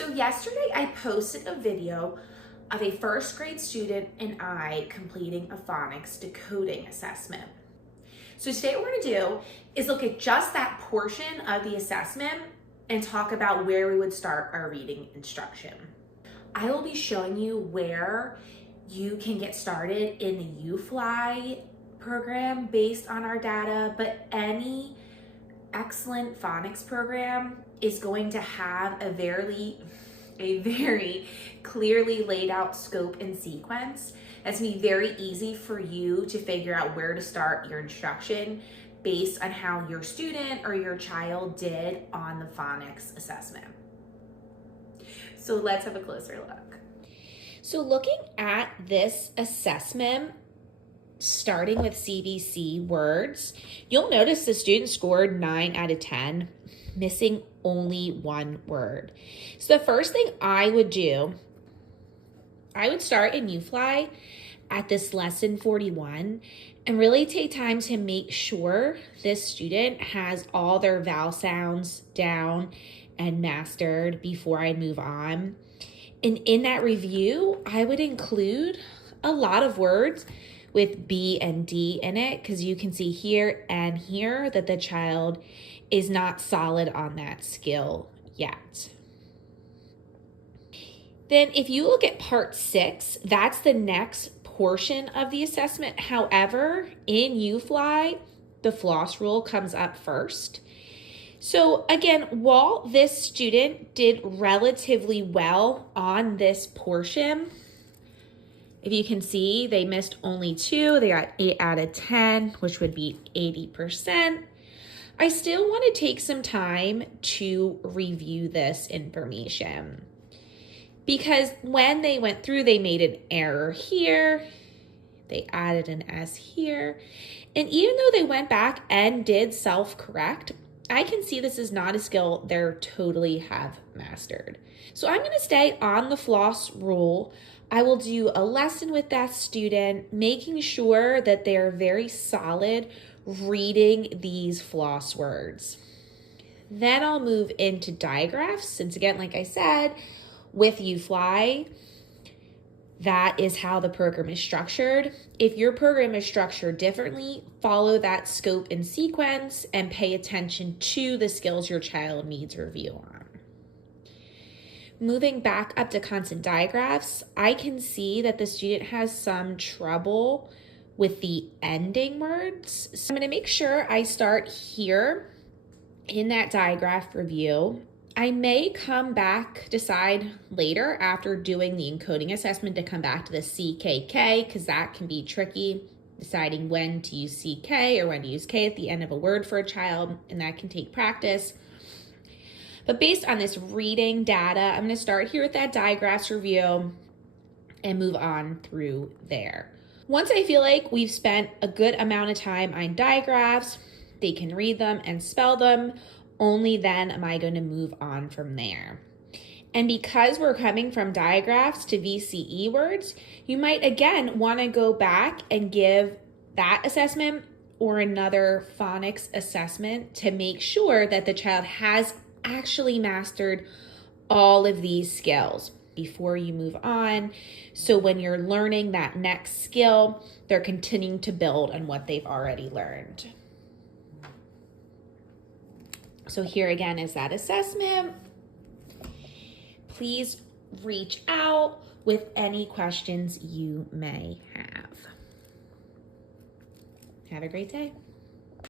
So yesterday I posted a video of a first grade student and I completing a phonics decoding assessment. So today what we're gonna do is look at just that portion of the assessment and talk about where we would start our reading instruction. I will be showing you where you can get started in the UFly program based on our data, but any excellent phonics program is going to have a very clearly laid out scope and sequence. That's gonna be very easy for you to figure out where to start your instruction based on how your student or your child did on the phonics assessment. So let's have a closer look. So looking at this assessment, starting with CVC words, you'll notice the student scored 9 out of 10, missing only one word. So the first thing I would do, I would start in UFly at this lesson 41 and really take time to make sure this student has all their vowel sounds down and mastered before I move on. And in that review, I would include a lot of words with B and D in it, because you can see here and here that the child is not solid on that skill yet. Then if you look at part 6, that's the next portion of the assessment. However, in UFly, the floss rule comes up first. So again, while this student did relatively well on this portion, if you can see, they missed only 2. They got 8 out of 10, which would be 80%. I still want to take some time to review this information, because when they went through, they made an error here. They added an S here. And even though they went back and did self-correct, I can see this is not a skill they totally have mastered. So I'm going to stay on the floss rule. I will do a lesson with that student, making sure that they're very solid reading these floss words. Then I'll move into digraphs, since again, like I said, with UFly, that is how the program is structured. If your program is structured differently, follow that scope and sequence and pay attention to the skills your child needs review on. Moving back up to constant digraphs, I can see that the student has some trouble with the ending words. So I'm going to make sure I start here in that digraph review. I may come back, decide later after doing the encoding assessment to come back to the CKK, because that can be tricky, deciding when to use CK or when to use K at the end of a word for a child, and that can take practice. But based on this reading data, I'm going to start here with that digraphs review and move on through there. Once I feel like we've spent a good amount of time on digraphs, they can read them and spell them, only then am I going to move on from there. And because we're coming from digraphs to VCE words, you might again want to go back and give that assessment or another phonics assessment to make sure that the child has actually mastered all of these skills before you move on. So when you're learning that next skill, they're continuing to build on what they've already learned. So here again is that assessment. Please reach out with any questions you may have. Have a great day.